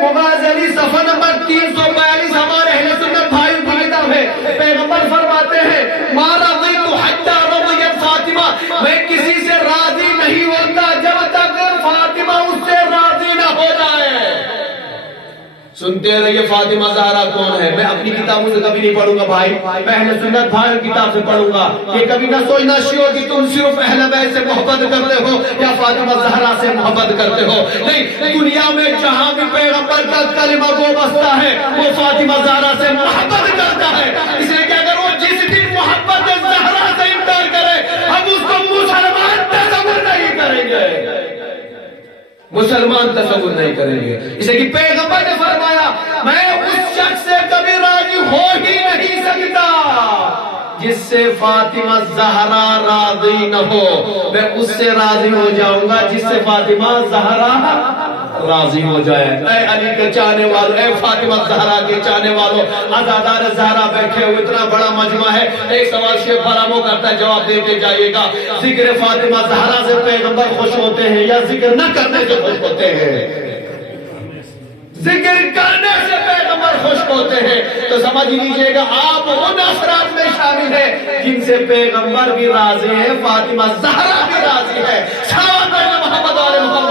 مغازلی صفحہ نمبر 342 ہمارے اہل سنت بھائیوں کی کتاب ہے. پیغمبر فرماتے ہیں ما رضیت حتی رضیت فاطمہ، میں کسی سے راضی نہیں ہوتا جب تک فاطمہ اس سے راضی نہ ہو جائے. سنتے رہیے فاطمہ زہرا کون ہے. میں اپنی کتابوں سے کبھی نہیں پڑھوں گا بھائی، میں اہل سنت بھائیوں کی کتاب سے پڑھوں گا. یہ کبھی نہ سوچنا شیعوں کی تم صرف اہل بیت سے محبت کرتے ہو یا فاطمہ زہرا سے محبت کرتے ہو. نہیں، دنیا میں جہاں بھی پیغمبر کا کلمہ وہ بستا ہے وہ فاطمہ زہرا سے محبت کرتا ہے. اس لیے کہ اگر وہ جس دن محبت زہرا سے انکار کرے ہم اس کو مسلمان تصور نہیں کریں گے، مسلمان تصور نہیں کریں گے. اسے کہ پیغمبر نے فرمایا میں اس شخص سے کبھی راضی ہو ہی نہیں سکتا جس سے فاطمہ زہرا راضی نہ ہو. میں اس سے راضی ہو جاؤں گا جس سے فاطمہ زہرا راضی ہو جائے. اے علی کے چاہنے والوں، اے فاطمہ زہرا کے چاہنے والوں، عزادار زہرا بیٹھے ہوئے، اتنا بڑا مجمع ہے. ایک سوال شیخ فرامو کرتا ہے، جواب دیتے جائیے گا. ذکر فاطمہ زہرا سے پیغمبر خوش ہوتے ہیں یا ذکر نہ کرنے سے خوش ہوتے ہیں؟ ذکر کرنے سے پیغمبر خوش ہوتے ہیں. تو سمجھ لیجئے گا آپ ان افراد میں شامل ہیں جن سے پیغمبر بھی راضی ہے، فاطمہ زہرا بھی راضی ہے. صلوات پڑھیں محمد علیہ محمد.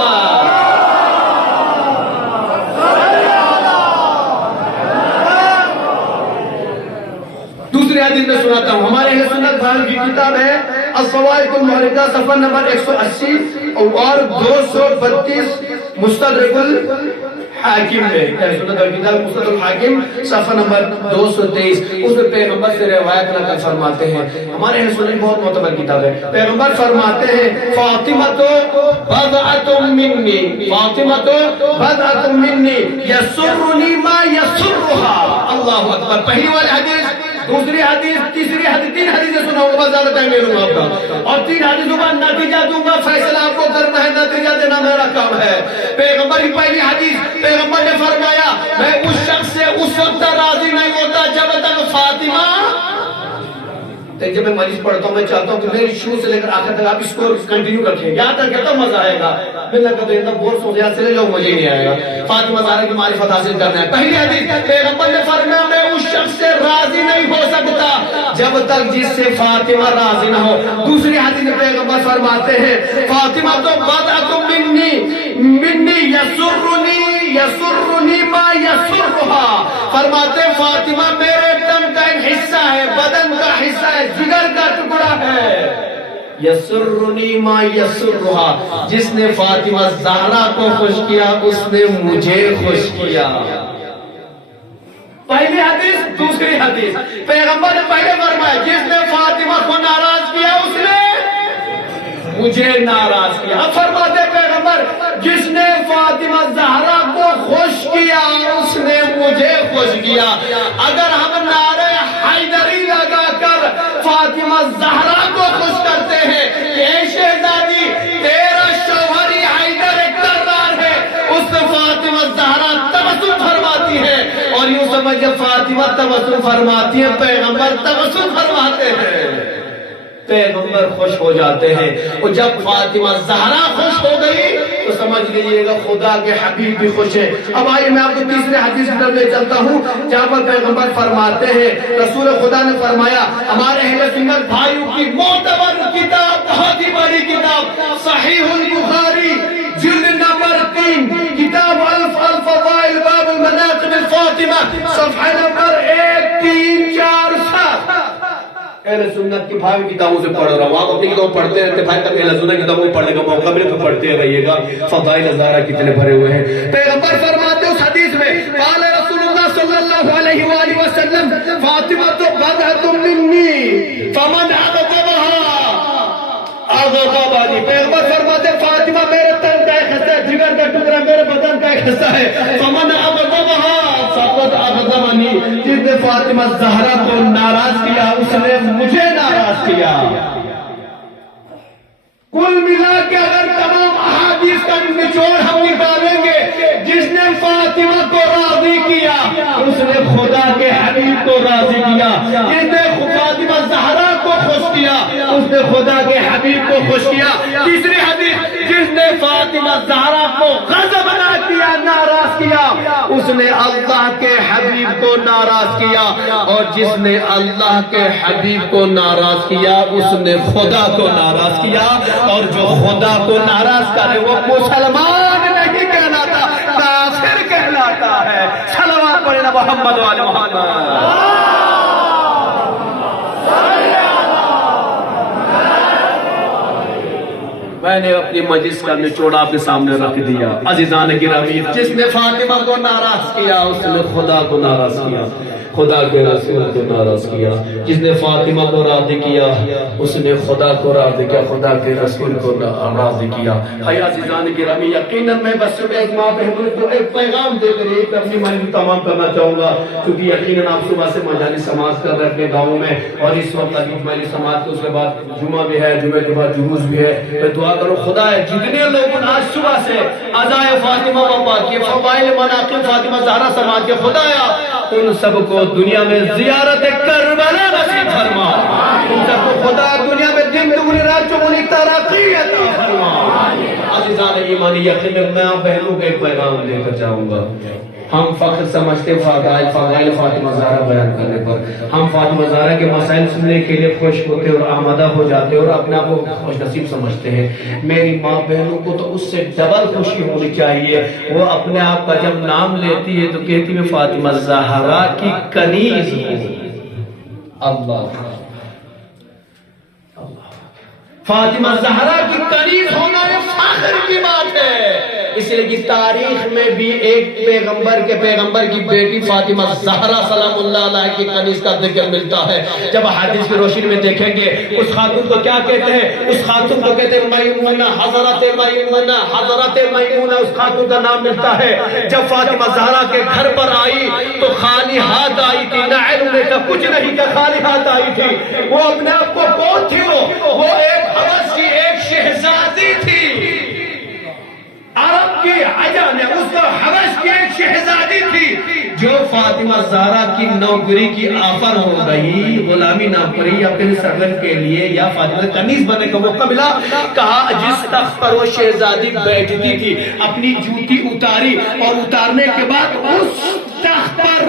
دوسری حدیث میں سناتا ہوں، ہمارے اہل سنت بھائیوں کی کتاب ہے الصواعق المحرقہ صفحہ نمبر 180 اور 232 مستدرک الحاکم ہے. اہل سنت کی کتاب مستدرک الحاکم صفحہ نمبر 223. اس میں پیغمبر سے روایت نقل فرماتے ہیں. ہمارے اہل سنت بہت معتبر کتاب ہے. پیغمبر فرماتے ہیں فاطمہ تو بضعۃ منی، فاطمہ تو بضعۃ منی یسرنی ما یسرها. اللہ اکبر. پہلی والی حدیث، دوسری حدیث، تیسری حدیث، 3 حدیثیں سناؤں گا، زیادہ ٹائم لے لوں گا آپ کا، اور 3 حدیثوں کا نتیجہ دوں گا. فیصلہ آپ کو کرنا ہے، نتیجہ دینا میرا کام ہے. پیغمبر کی پہلی حدیث، پیغمبر نے فرمایا میں اس شخص سے اس وقت راضی نہیں ہوتا جب تک فاطمہ. جب میں مریض پڑھتا ہوں میں چاہتا ہوں کہ میری شروع سے لے کر آخر تک آپ اس کو کنٹینیو رکھیں، یہاں تک کتنا مزہ آئے گا. میں لگا تو اتنا بور سو یہاں سے لے جاؤ، مجھے نہیں آئے گا. فاطمہ زہرا کی معرفت حاصل کرنا ہے. پہلی حدیث، پیغمبر نے فرمایا میں اس شخص سے راضی نہیں ہو سکتا جب تک جس سے فاطمہ راضی نہ ہو. دوسری حدیث میں پیغمبر فرماتے ہیں فاطمہ تو بضعۃ منی یسرنی ما یسرها. فرماتے ہیں فاطمہ میرے تن کا ایک حصہ ہے، بدن کا حصہ ہے، جگر کا ٹکڑا ہے. یسرنی ما یسرها، جس نے فاطمہ زہرا کو خوش کیا اس نے مجھے خوش کیا. پہلی حدیث، دوسری حدیث. پیغمبر نے پہلے فرمایا جس نے فاطمہ کو ناراض کیا اس نے مجھے ناراض کیا. اب فرماتے پیغمبر جس نے فاطمہ زہرا کو خوش کیا اس نے مجھے خوش کیا. اگر ہم نعرہ حیدری لگا کر فاطمہ زہرا کو خوش کرتے ہیں کہ اے شہزادی تیرا شوہر حیدر ایک کردار ہے، اس سے فاطمہ زہرا تبسم فرماتی ہے، اور یوں سمجھ جب فاطمہ تبسم فرماتی ہے پیغمبر تبسم فرماتے ہیں، پیغمبر خوش ہو جاتے ہیں. اور جب فاطمہ زہرا خوش ہو گئی تو سمجھ لیجئے گا خدا کے حبیب بھی خوش ہیں. اب آئیے میں آپ کو تیسرے حدیث کی طرف لے چلتا ہوں جہاں پر پیغمبر فرماتے ہیں رسول خدا نے فرمایا ہمارے اہل سنت بھائیوں کی معتبر کتاب، بہت ہی بڑی کتاب صحیح البخاری جلد نمبر 3 کتاب الفضائل باب المناقب الفاطمہ صفحہ نمبر 1347. اہل سنت کی بھائی کتابوں سے پڑھ رہا ہوں، آپ اپنی کتابوں پڑھتے رہتے بھائی تک اہل سنت کتابوں پڑھنے کا موقع ملے تو پڑھتے رہیے گا. فضائل زہرا کتنے بھرے ہوئے ہیں. پیغمبر فرماتے اس حدیث میں قال رسول اللہ صلی اللہ علیہ وآلہ وسلم فاطمہ تو بضعۃ منی فمن اغضبها اغضبنی. پیغمبر فرماتے فاطمہ میرے تن کا ایک حصہ ہے، جگر کا ٹکڑا میرے بدن کا ایک حصہ ہے. فمن اغضبها فقد اغضبنی. جس نے فاطمہ زہرا کو ناراض کیا اس نے مجھے ناراض کیا. کل ملا کے اگر تمام احادیث کا نچوڑ ہم نکالیں گے جس نے فاطمہ کو راضی کیا اس نے خدا کے حبیب کو راضی کیا. جس نے فاطمہ زہرا کو خوش کیا اس نے خدا کے حبیب کو خوش کیا. تیسری حدیث جس نے فاطمہ زہرا کو غضب نہ کیا، ناراض کیا اس نے اللہ کے حبیب کو ناراض کیا، اور جس نے اللہ کے حبیب کو ناراض کیا اس نے خدا کو ناراض کیا، اور جو خدا کو ناراض کرے وہ مسلمان نہیں کہلاتا، کافر کہلاتا ہے۔ صلوات پڑھنا محمد و آل محمد۔ میں نے اپنی مجلس کا نچوڑ آپ کے سامنے رکھ دیا۔ عزیزان گرامی، جس نے فاطمہ کو ناراض کیا اس نے خدا کو ناراض کیا، خدا کے رسول کو ناراض کیا۔ جس نے فاطمہ کو راضی کیا اس نے خدا کو راضی کیا، خدا کے رسول کو راضی کیا۔ عزیزان گرامی، یقیناً میں بس صبح ایک ماں بہنوں کو ایک پیغام دے کر ایک اپنی محفل تمام کرنا چاہوں گا، کیونکہ یقیناً آپ صبح سے مجالس سماعت کر رہے اپنے گاؤں میں، اور اس وقت ابھی مجالس سماعت کے اس کے بعد جمعہ بھی ہے، جمعہ کے بعد جلوس بھی ہے۔ میں دعا کرو خدا ہے جتنے لوگوں نے آج صبح سے عزائے فاطمہ وفا کی، فضائل مناقب فاطمہ زہرا سماعت کے، خدایا ان سب کو دنیا میں زیارت کربلا نصیب فرما، ان سب کو خدا دنیا میں دن دگنی رات چگنی ترقی عطا فرما۔ عزیزان ایمانی، یقیناً میں آپ بہنوں کو ایک پیغام دے کر جاؤں گا۔ ہم فخر سمجھتے فضائل فاطمہ زہرا بیان کرنے پر، ہم فاطمہ زہرا کے مسائل سننے کے لیے خوش ہوتے اور آمادہ ہو جاتے اور اپنے آپ کو خوش نصیب سمجھتے ہیں۔ میری ماں بہنوں کو تو اس سے ڈبل خوشی ہونی چاہیے، وہ اپنے آپ کا جب نام لیتی ہے تو کہتی ہے فاطمہ زہرا کی کنیز ہوں۔ اللہ فاطمہ زہرا کی کنیز ہونا یہ فخر کی بات ہے۔ اس لیے کہ تاریخ میں بھی ایک پیغمبر کی بیٹی فاطمہ زہرا سلام اللہ علیہ کی کنیز کا ذکر ملتا ہے۔ جب حدیث کی روشنی میں دیکھیں گے اس خاتون کو کیا کہتے ہیں، اس خاتون کو کہتے ہیں میمونہ، حضرت میمونہ اس خاتون کا نام ملتا ہے۔ جب فاطمہ زہرا کے گھر پر آئی تو خالی ہاتھ آئی تھی، نہ علم کا کچھ نہیں تھا، خالی ہاتھ آئی تھی۔ وہ اپنے آپ کو کون تھی؟ وہ ایک حبش کی ایک شہزادی تھی، عرب کی عجم ہے، اس کو حبش کی ایک شہزادی تھی جو فاطمہ زہرا کی نوکری کی آفر ہو گئی، غلامی نہ پڑی اپنے سرور کے لیے یا فاطمہ کنیز بننے کا موقع ملا۔ کہا جس تخت پر وہ شہزادی بیٹھتی تھی اپنی جوتی اتاری اور اتارنے کے بعد اس تخت پر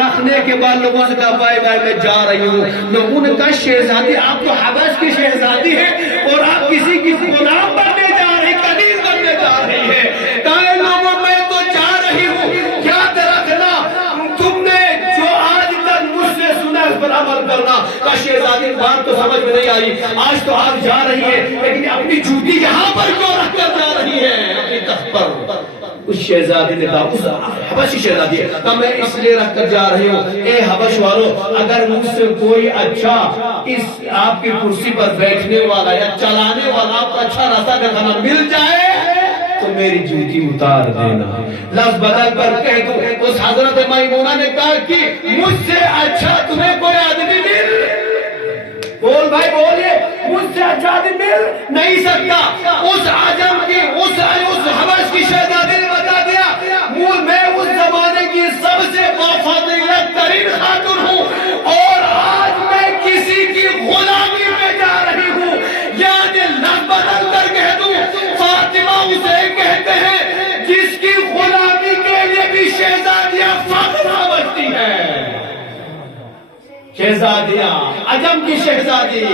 رکھنے کے بعد لوگوں سے کہا بائے بائے میں جا رہی ہوں۔ لوگوں نے کہا شہزادی آپ تو حبش کی شہزادی ہے اور آپ کسی کی غلام بننے جا رہی، کنیز بننے جا رہی ہے۔ کہا لوگوں میں تو جا رہی ہوں، یاد رکھنا تم نے جو آج تک مجھ سے سنا اس پر عمل کرنا۔ کہا شہزادی بات تو سمجھ میں نہیں آئی، آج تو آپ جا رہی ہے لیکن اپنی جوتی یہاں پر کیوں رکھ کر جا رہی ہے اپنی تخت پر؟ اس شہزادی نے کہا، اس حبشی شہزادی ہے، کہا میں اس لیے رکھ کر جا رہی ہوں اے حبش والو، اگر مجھ سے کوئی اچھا اس آپ کی کرسی پر بیٹھنے والا یا چلانے والا آپ کو اچھا راستہ دکھانا مل جائے تو میری جوتی اتار دینا۔ لفظ بدل کر کہہ دوں، اس حضرت میمونہ نے کہا کہ مجھ سے اچھا تمہیں کوئی آدمی مل، بول بھائی بولیے، مجھ سے اچھا آدمی مل نہیں سکتا۔ اس عجم کی اس حبش کی شہزادی نے بتا دیا میں اس زمانے کی سب سے بافضیلت ترین خاتون ہوں اور آج میں کسی کی غلامی میں جا رہی ہوں۔ یعنی لفظ بدل کر کہہ دوں، فاطمہ اسے کہتے ہیں جس کی غلامی کے لیے بھی شہزادیاں فخر سمجھتی ہیں۔ شہزادیاں، عجم کی شہزادی،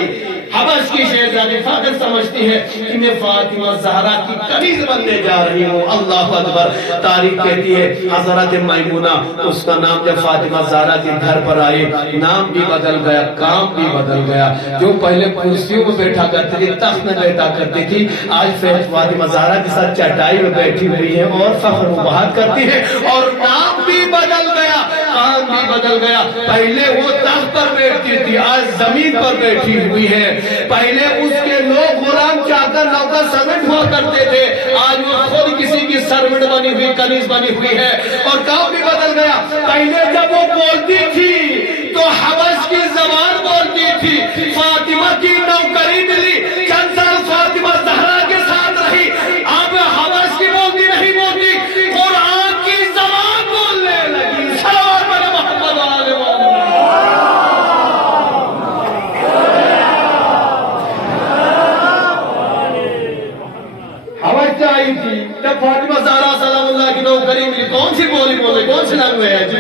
حبش کی شہزادی فخر سمجھتی ہے کہ میں فاطمہ زہرا کی کنیز بننے جا رہی ہوں۔ اللہ اکبر۔ تاریخ کہتی ہے حضرت میمونہ اس کا نام جب فاطمہ زہرا کے گھر پر آئے نام بھی بدل گیا، کام بھی بدل گیا۔ جو پہلے کرسیوں میں بیٹھا کرتی تھی، تخت میں بیٹھا کرتی تھی، آج فاطمہ زہرا کے ساتھ چٹائی میں بیٹھی ہوئی ہے اور فخر و بہار کرتی ہے، اور نام بھی بدل گیا، کام بھی بدل گیا۔ پہلے وہ تخت پر بیٹھتی تھی، آج زمین پر بیٹھی ہوئی ہے۔ پہلے اس کے لوگ غلام چاکر نوکر سرونٹ ہوا کرتے تھے، آج وہ خود کسی کی سرونٹ بنی ہوئی، کنیز بنی ہوئی ہے، اور کام بھی بدل گیا۔ پہلے جب وہ بولتی تھی تو حبش کی زبان بولتی تھی، فاطمہ کی نوکری ملی، چند سال فاطمہ زہرا کے ساتھ رہی، اب حبش کی بولتی نہیں بولتی، قرآن کی زبان بولنے لگی۔ صلوات علی محمد و آل محمد۔ حبش آئی تھی جب فاطمہ زہرا سلام اللہ کی نوکری ملی، کون سی بولی بولے، کون سی لینگویج؟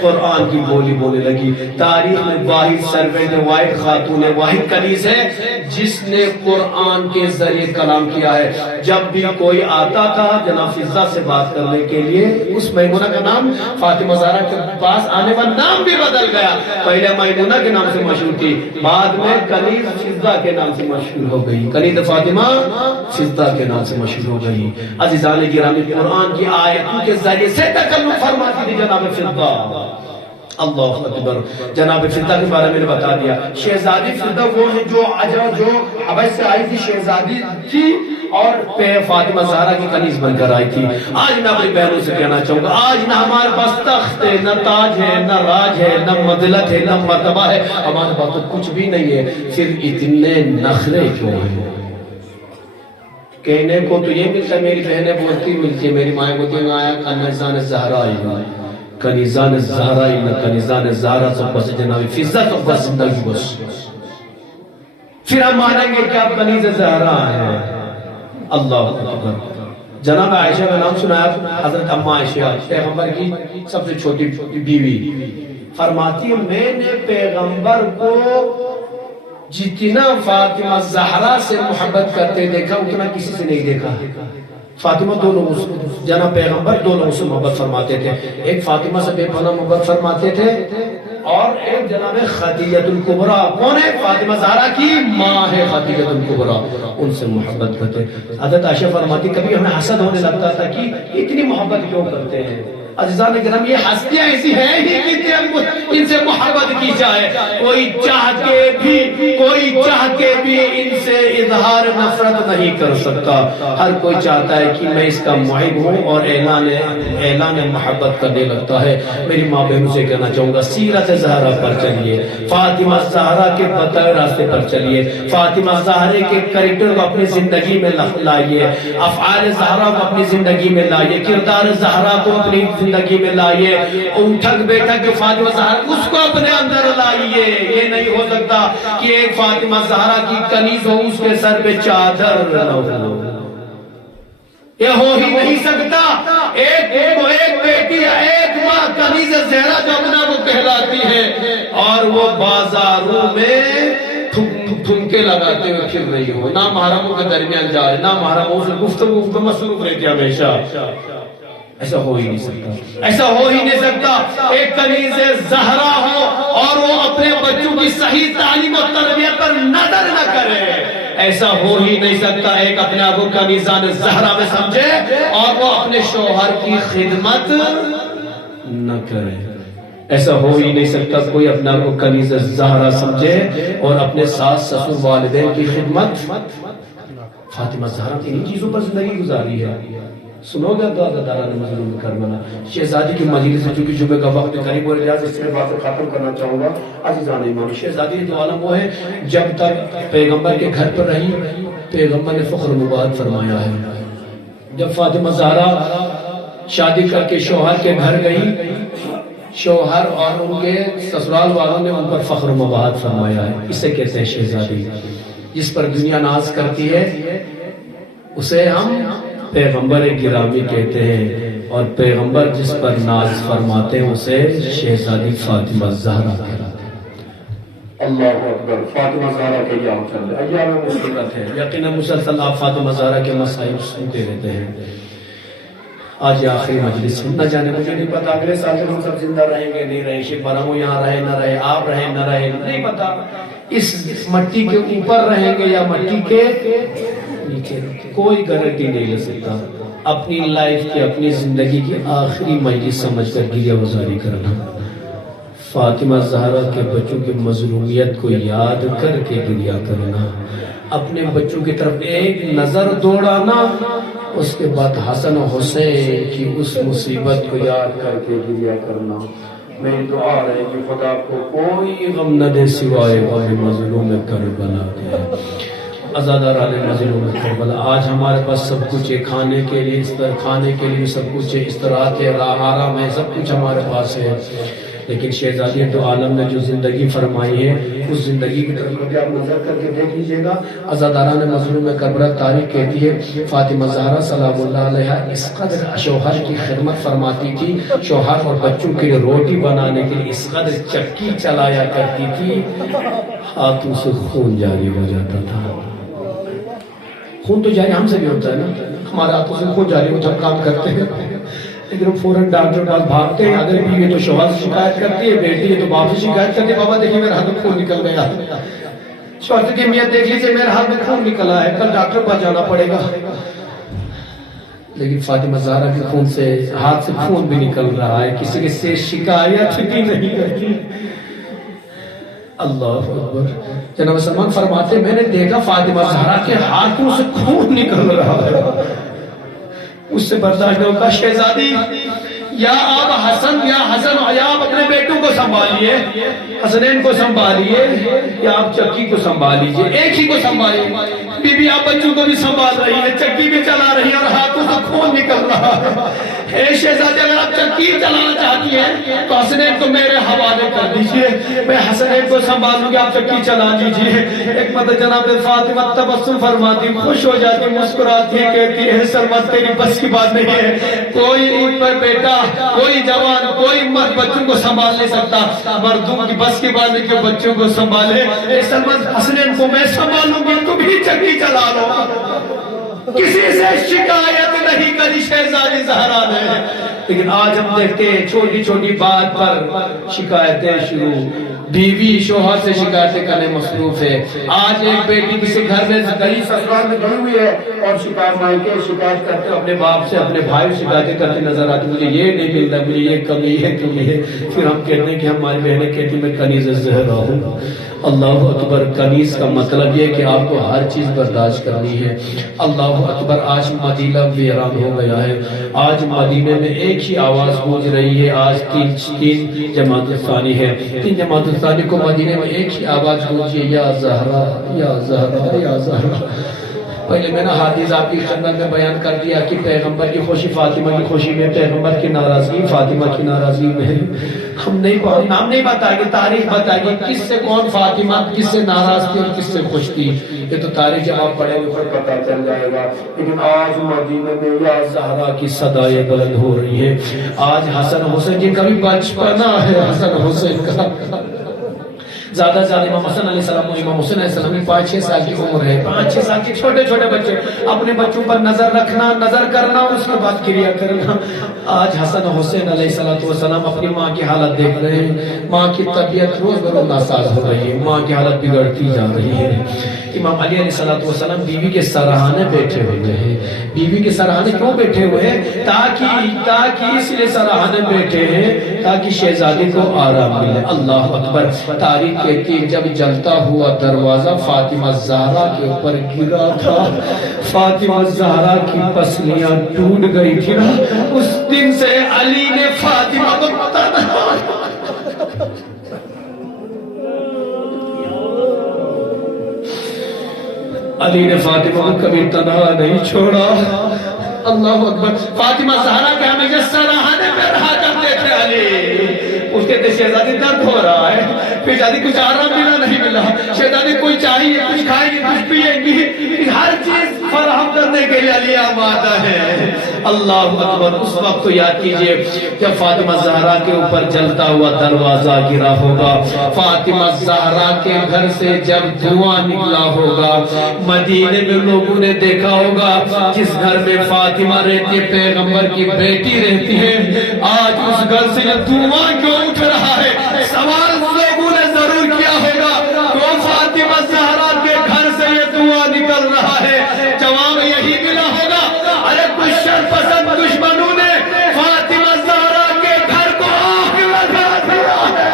قرآن کی بولی بولنے لگی۔ تاریخ میں واحد سرورنٹ واحد خاتون واحد کنیز ہے جس نے قرآن کے ذریعے کلام کیا ہے۔ جب بھی کوئی آتا تھا جناب فضہ سے بات کرنے کے لیے، اس میمونہ کا نام فاطمہ زہرا کے پاس آنے والا نام بھی بدل گیا۔ پہلے میمونہ کے نام سے مشہور تھی، بعد میں کنیز فضہ کے نام سے مشہور ہو گئی، کنیز فاطمہ فضہ کے نام سے مشہور ہو گئی۔ عزیزان گرامی، قرآن کی آیتوں کے ذریعے سے تکلم فرماتی تھی جناب فضہ۔ اللہ اکبر۔ جناب فضہ کے بارے میں نے بتا دیا، شہزادی فضہ وہ ہے جو حبش سے آئی تھی، شہزادی تھی اور فاطمہ زہرا کی کنیز بن کر آئی تھی۔ آج میں اپنی بہنوں سے کہنا چاہوں گا، آج نہ ہمارے پاس تخت ہے، نہ تاج ہے، نہ راج ہے، نہ مدلت ہے، نہ مرتبہ ہے، ہمارے پاس تو کچھ بھی نہیں ہے، پھر اتنے نخرے کیوں ہیں؟ کہنے کو تو یہ ملتا ہے، میری بہنیں بولتی ملتی ہے، میری مائیں بولتی ہیں آیا کنیزان زہرا آئی کنیزان زہرا آئی نہ کنیزان زہرا تو بس جناب فضہ تو بس زندگی بس، پھر ہم مانیں گے کہ آپ کنیز زہرا ہیں۔ اللہ اکبر۔ جناب عائشہ کا نام سنایا، حضرت اماں عائشہ پیغمبر کی سب سے چھوٹی بیوی، فرماتی ہے میں نے پیغمبر کو جتنا فاطمہ زہرا سے محبت کرتے دیکھا اتنا کسی سے نہیں دیکھا۔ فاطمہ دو لوگوں سے، جناب پیغمبر دو لوگوں سے محبت فرماتے تھے، ایک فاطمہ سے بے پناہ محبت فرماتے تھے اور ایک جناب خدیجہ الکبریٰ، کون ہے؟ فاطمہ زہرا کی ماں ہے خدیجہ الکبریٰ، ان سے محبت کرتے۔ حضرت عائشہ فرماتی کبھی ہمیں حسد ہونے لگتا تھا کہ اتنی محبت کیوں کرتے ہیں۔ عزیزان کرام، یہ ہستیاں ایسی ہیں ہی کہ ان سے محبت کی جائے، کوئی چاہ کے بھی ان سے اظہار نفرت نہیں کر سکتا۔ ہر کوئی چاہتا ہے کہ میں اس کا محب ہوں اور اعلان محبت کرنے لگتا ہے۔ میری ماں بہنوں سے کہنا چاہوں گا، سیرت زہرا پر چلیے، فاطمہ زہرا کے بتائے راستے پر چلیے، فاطمہ زہرا کے کریکٹر کو اپنی زندگی میں لائیے، افعال زہرا کو اپنی زندگی میں لائیے، کردار زہرا کو اپنی زندگی میں لائیے، اٹھک بیٹھک جو فاطمہ زہرا اس کو اپنے اندر لائیے۔ یہ نہیں ہو سکتا کہ ایک فاطمہ زہرا کی کنیز ہو اس کے سر پہ چادر نہ ہو، یہ ہو ہی نہیں سکتا۔ ایک بیٹی یا ایک ماں کنیز زہرا جو اپنا وہ کہلاتی ہے اور وہ بازاروں میں ٹھمکے لگاتے ہوئے پھر رہی ہو، نہ محرموں کے درمیان جائے، نہ محرموں سے گفتگو مصروف رہتی ہمیشہ، ایسا ہو ہی نہیں سکتا، ایسا ہو ہی نہیں سکتا۔ ایک کنیز زہرا ہو اور وہ اپنے بچوں کی صحیح تعلیم و تربیت پر نظر نہ کرے، ایسا ہو ہی نہیں سکتا۔ ایک اپنے آپ کو کنیزان زہرا میں سمجھے اور وہ اپنے شوہر کی خدمت نہ کرے، ایسا ہو ہی نہیں سکتا۔ کوئی اپنے آپ کو کنیز زہرا سمجھے اور اپنے ساس سسر والدین کی خدمت۔ فاطمہ زہرا انہی چیزوں پر زندگی گزاری ہے۔ سنو گے داران مظلوم کربلا، شہزادی کی مجلس سے چونکہ جمعہ کا وقت قریب ہو رہا ہے، اس سے بات ختم کرنا چاہوں گا۔ عزیزان ایمان، شہزادی جو عالم وہ ہے جب تک پیغمبر کے گھر پر رہی، پیغمبر نے فخر مباحت فرمایا ہے۔ جب فاطمہ زہرا شادی کر کے شوہر کے گھر گئی، شوہر اور ان کے سسرال والوں نے ان پر فخر مباحت فرمایا ہے۔ اسے کہتے ہیں شہزادی، جس پر دنیا ناز کرتی ہے اسے ہم پیغمبر گرامی کہتے ہیں، اور پیغمبر جس پر ناز فرماتے ہیں اسے شہزادی فاطمہ زہرا کہلاتے ہیں۔ اللہ اکبر۔ فاطمہ زہرا کے ایام چل رہے ہیں، ایام مصیبت ہے، یقیناً مسلسل آپ فاطمہ زہرا کے مسائل سنتے رہتے ہیں۔ آج آخری مجلس نہ جانے، مجھے نہیں پتا اگلے سال ہم سب زندہ رہیں گے نہیں رہیں، شیخ برہمو یہاں رہے نہ رہے، آپ رہے نہ رہے، نہیں پتا اس مٹی کے اوپر رہیں گے یا مٹی کے نیچے، کوئی گارنٹی نہیں لے سکتا۔ اپنی لائف کی، اپنی زندگی کی آخری مجلس سمجھ کر گریہ گزاری کرنا، فاطمہ زہرا کے بچوں کی مظلومیت کو یاد کر کے گریہ کرنا، اپنے بچوں کی طرف ایک نظر دوڑانا، اس کے بعد حسن و حسین کی اس مصیبت کو یاد کر کے گریہ کرنا۔ میری دعا ہے کہ خدا کو کوئی غم نہ دے سوائے غم مظلوم کربلا کے۔ عزاداران مظلوم کربلا، آج ہمارے پاس سب کچھ ہے، کھانے کے لیے کھانے کے لیے سب کچھ ہے، استراحت ہے، آرام ہے، سب کچھ ہمارے پاس ہے، لیکن شہزادی دو عالم نے جو زندگی فرمائی ہے اس زندگی کی طرف کبھی آپ نظر کر کے دیکھ لیجئے گا. عزاداران مظلوم کربلا تاریخ کہتی ہے فاطمہ زہرا سلام اللہ علیہا اس قدر شوہر کی خدمت فرماتی تھی، شوہر اور بچوں کے لیے روٹی بنانے کے لیے اس قدر چکی چلایا کرتی تھی ہاتھوں سے خون جاری ہو جاتا تھا. خون تو جاری ہم سے بھی ہوتا ہے نا، ہمارے ہاتھوں سے خون جاری ہوتا ہے، کام کرتے ہیں لیکن ہم فوراً ڈاکٹر پاس بھاگتے ہیں. اگر بیوی ہے تو شوہر سے شکایت کرتی ہے، بیٹی ہے تو باپ سے شکایت کرتی ہے، بابا دیکھیے میرے ہاتھ میں خون نکل گیا. شوہر کی میاں دیکھ لیجیے میرے ہاتھ میں خون نکلا ہے، کل ڈاکٹر پاس جانا پڑے گا. لیکن فاطمہ زہرا کے خون سے ہاتھ سے خون بھی نکل رہا ہے، کسی کے سے شکایت بھی نہیں کرتی. اللہ اکبر. جناب سلمان فرماتے میں نے دیکھا فاطمہ زہرا کے ہاتھوں سے خون نکل رہا ہے، اس سے برداشت نہیں ہوتا. شہزادی یا آپ حسن یا آپ اپنے بیٹوں کو سنبھالیے، حسنین کو سنبھالیے یا آپ چکی کو سنبھالیے، ایک ہی کو سنبھالیے. بی بی آپ بچوں کو بھی سنبھال رہی ہے، چکی بھی چلا رہی ہے اور ہاتھوں سے خون نکل رہا ہے. اے شہزادی اگر آپ چکی چلانا چاہتی ہیں تو حسنین کو میرے حوالے کر دیجئے، میں حسنین کو سنبھالوں گی، آپ چکی چلا دیجئے. ایک مرتبہ جناب فاطمہ تبسم فرماتی، خوش ہو جاتی، مسکراتی ہے، کہتی ہے سلمت تیری بس کی بات نہیں ہے، کوئی ان پر بیٹا کوئی جوان کوئی مرد بچوں کو سنبھال نہیں سکتا، مردوں کی بس کی بات نہیں کہ بچوں کو سنبھالے. اے سلمت حسنین کو میں سنبھالوں گی، تم ہی چکی چلا لو. کسی سے شکایت نہیں کری شہزادی زہرا نے. لیکن آج ہم دیکھتے ہیں چھوٹی چھوٹی بات پر شکایتیں شروع، بیوی شوہر سے شکایتیں کرنے مصروف ہے. آج ایک بیٹی کسی گھر میں گلی سسرال میں گئی ہوئی ہے اور شکایت کرتے اپنے باپ سے اپنے بھائی سے شکایتیں کرتے نظر آتی، مجھے یہ نہیں مل رہا، مجھے یہ کمی ہے کمی ہے. پھر ہم کہتے ہیں کہ ہماری بہنیں کہتی میں کنیز زہرا ہوں. اللہ اکبر. کنیز کا مطلب یہ کہ آپ کو ہر چیز برداشت کرنی ہے. اللہ اکبر. آج مدینہ ویران ہو گیا ہے، آج مدینے میں ایک ہی آواز گونج رہی ہے. آج تین جماعت ثانی ہے، تین جماعت ثانی کو مدینے میں ایک ہی آواز گونجی ہے، یا زہرا یا زہرا یا زہرا. پہلے میں نے حدیث آپ کی خدمت میں بیان کر دیا کہ پیغمبر کی خوشی فاطمہ کی خوشی میں، پیغمبر کی ناراضگی فاطمہ کی ناراضگی میں. ہم نام نہیں بتائیں گے، تاریخ بتائیں گے کس سے کون فاطمہ کس سے ناراض تھی اور کس سے خوش تھی. یہ تو تاریخ جب آپ پڑھیں گے پھر پتہ چل جائے گا. لیکن آج مدینے میں یا زہرا کی صدائیں بلند ہو رہی ہے. آج حسن حسین کی کبھی بچپنا ہے حسن حسین کا. زیادہ زیادہ امام حسن علیہ السلام اور امام حسین علیہ السلام کی 5-6 سال کی عمر ہے. 5-6 سال کے چھوٹے چھوٹے بچے، اپنے بچوں پر نظر رکھنا، نظر کرنا اور اس کے بعد کریا کرنا. آج حسن حسین علیہ السلام اپنی ماں کی حالت دیکھ رہے ہیں. ماں کی طبیعت روز بروز ناساز ہو رہی ہے، ماں کی حالت بگڑتی جا رہی ہے. امام علی علیہ السلام بیوی کے سراہانے بیٹھے ہوئے ہیں. بیوی کے سراہانے کیوں بیٹھے ہوئے ہیں؟ تاکہ اس لیے سراہانے بیٹھے ہیں تاکہ شہزادی کو آرام ملے. اللہ اکبر. تاریخ کہتی ہے جب جلتا ہوا دروازہ فاطمہ زہرا کے اوپر گرا تھا، فاطمہ زہرا کی پسلیاں ٹوٹ گئی تھی. اس دن سے علی نے فاطمہ کو علی نے فاطمہ کو کبھی تنہا نہیں چھوڑا. اللہ اکبر. فاطمہ زہرا کے ہمیشہ سراہانے پہ رہا کرتے تھے علی. پوچھتے تھے شہزادی درد ہو رہا ہے، شہزادی کچھ آرام ملا نہیں ملا، شہزادی کوئی چاہیے کچھ کھائے گی کچھ پیے گی، ہر چیز فراہم کرنے کے لیے علی آمادہ ہے. اللہ اکبر. اس وقت کو یاد کیجئے جب فاطمہ زہرا کے اوپر جلتا ہوا دروازہ گرا ہوگا، فاطمہ زہرا کے گھر سے جب دھواں نکلا ہوگا، مدینے میں لوگوں نے دیکھا ہوگا جس گھر میں فاطمہ رہتی ہے پیغمبر کی بیٹی رہتی ہے، آج اس گھر سے یہ دھواں کیوں اٹھ رہا ہے؟ سوال لوگوں نے ضرور کیا ہوگا تو فاطمہ زہرا کے گھر سے یہ دھواں نکل رہا ہے. جواب یہی ملا ہوگا، ارے کچھ شر پسند دشمنوں نے فاطمہ زہرا کے گھر کو آگ لگا دیا ہے.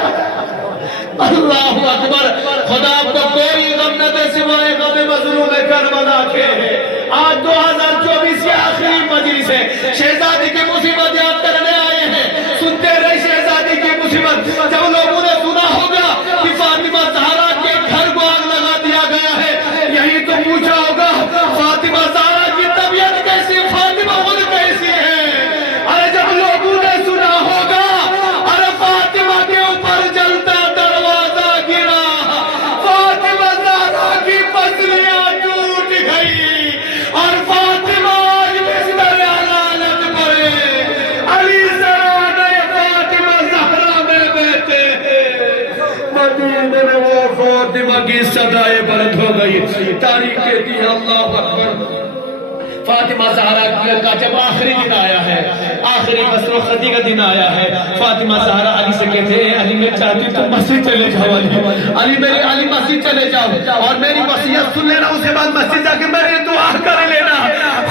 اللہ اکبر. خدا کو کوئی غم نہ دے سوائے غم مظلوم کربلا کے. آج 2024 کی آخری مجلس ہے، شہزادی کی مصیبت یاد کرنے آئے ہیں. سنتے رہے شہزادی کی مصیبت. جب لوگوں نے سنا ہوگا کہ فاطمہ زہرا کے گھر کو آگ لگا دیا گیا ہے، یہی تو پوچھا ہوگا فاطمہ زہرا کی طبیعت کیسی، فاطمہ خود کیسی ہے. ارے جب لوگوں نے سنا ہوگا ارے فاطمہ کے فاطمہ کی صدائے بلند ہو گئی. تاریخ کہتی ہے اللہ اکبر. فاطمہ زہرا کا جب آخری دن آیا ہے, آخری بسر و خطی کا دن آیا ہے, فاطمہ زہرا علی سے کہتے ہیں علی میں چاہتی تم مسجد چلے جاؤ. علی مسجد چلے جاؤ اور میری وصیت سن لینا, اس کے بعد مسجد جا کے میری دعا کر لینا,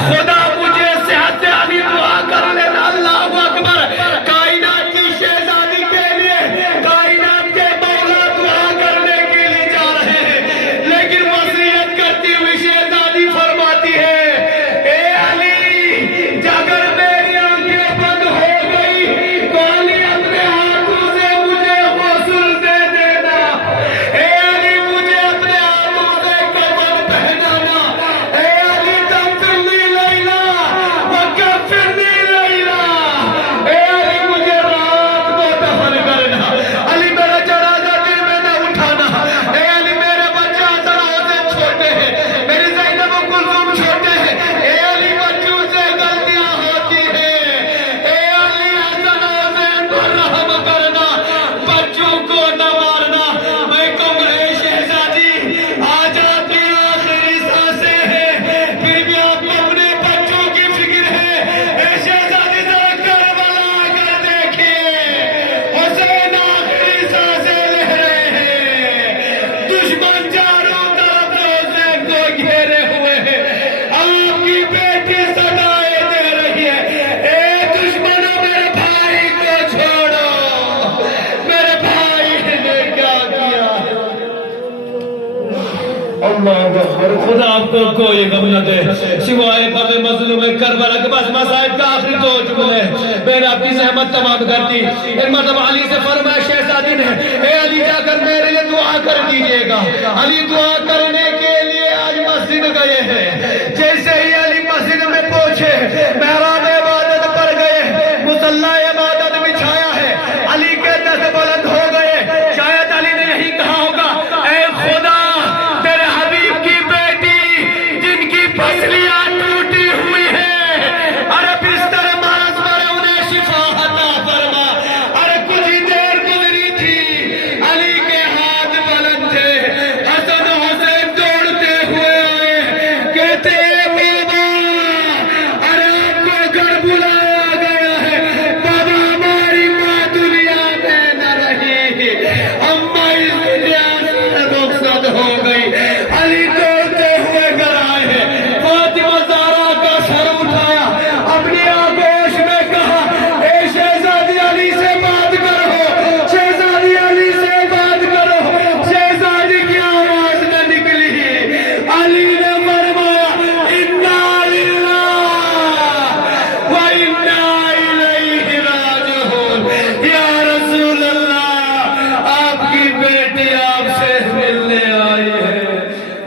خدا مجھے صحت دے, علی دعا کر لینا. اللہ اکبر. کائنات کی شہزادی کے لیے کائنات کے مولا دعا کرنے کے لیے جا رہے ہیں, لیکن وصیت کرتی ہوئی شہزادی فرماتی ہے خدا آپ کو کوئی غم نہ دے سوائے غم مظلوم کربلا کے. بس مصائب کا آخری دو جملے میں نے اپنی زحمت تمام کر دی. ایک مرتبہ علی سے فرمایا شہزادی نے, اے علی جا کر میرے لیے دعا کر دیجئے گا. علی دعا کرنے کے لیے آج مسجد گئے ہیں. جیسے ہی علی مسجد میں پہنچے, محراب عبادت پر گئے, مصلی عبادت بچھایا ہے, علی کے دست بلند ہو گئے. شاید علی نے یہی کہا ہوگا, اے خدا تیرے حبیب کی بیٹی جن کی پسلیاں ٹوٹی ہوئی ہیں, ارے بستر مرض پر انہیں شفا عطا فرما. ارے کچھ ہی دیر گزری تھی, علی کے ہاتھ بلند تھے, حسن و حسین دوڑتے ہوئے آئے, کہتے بابا ارے آپ کو گھر بلایا گیا ہے, بابا ہماری ماں دنیا میں نہ رہی, اماں اس دنیا سے رخصت ہو گئی. علی دوڑتے ہوئے گھر آئے ہیں, فاطمہ زہرا کا سر اٹھایا, اپنی آغوش میں کہا, اے شہزادی علی سے بات کرو, شہزادی علی سے بات کرو. شہزادی کی آواز نہ نکلی. علی نے فرمایا انا للہ و انا الیہ راجعون. یا رسول اللہ, آپ کی بیٹی آپ سے ملنے آئی ہے,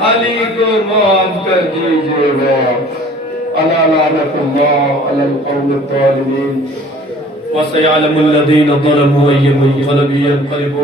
علی کو معاف کر دیجئے گا. الا لعنت اللہ علی القوم الظالمین وسيعلم الذين ظلموا أي منقلب ينقلبون.